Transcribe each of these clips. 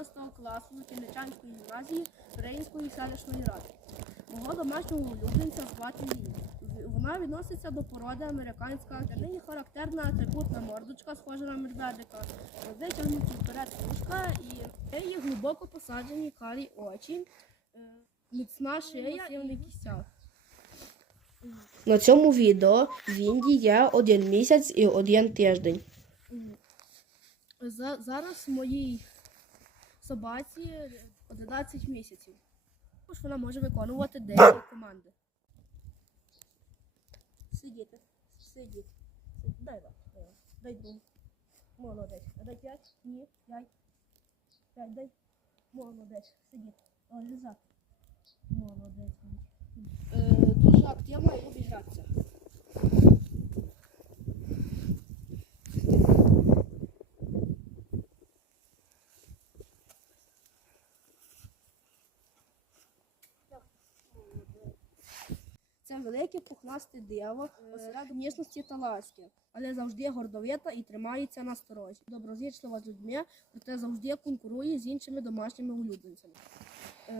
6 класу Кінничанської гімназії Рейнської селищної ради. Мого домашнього улюбленця звати Лі. Вона відноситься до породи американська. Для неї характерна трикутна мордочка, схожа на медведика, витягнуті вперед вушка і в неї глибоко посаджені карі очі, е, міцна шия і кістяк. На цьому відео в Вінді є один місяць і один тиждень. За, зараз моїй собаці 11 місяців. Також вона може виконувати деякі команди. Сидіти. Сидіть. Дай лапу. Дай, другу. Молодець. А дай п'ять? Ні. П'ять. П'ять дай. Молодець. Сидіть. Лежати. Молодець. Е, дуже активно і любить Це велике пухнасте диво, осередок ніжності та ласки, але завжди гордовита і тримається на сторожі. Доброзичлива з людьми, проте завжди конкурує з іншими домашніми улюбленцями. Е,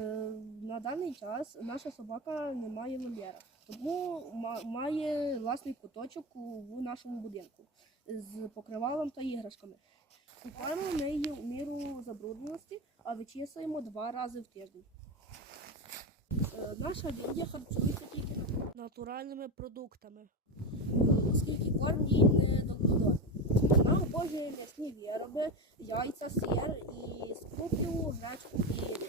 на даний час наша собака не має вольєра, тому має власний куточок у- в нашому будинку з покривалом та іграшками. Купаємо ми її у міру забрудненості, а вичісуємо два рази в тиждень. Е, Наша лінія харчується натуральними продуктами, оскільки корм їй не доглядає. Вона обожнює м'ясні вироби, яйця, сир і скруплю, гречку і.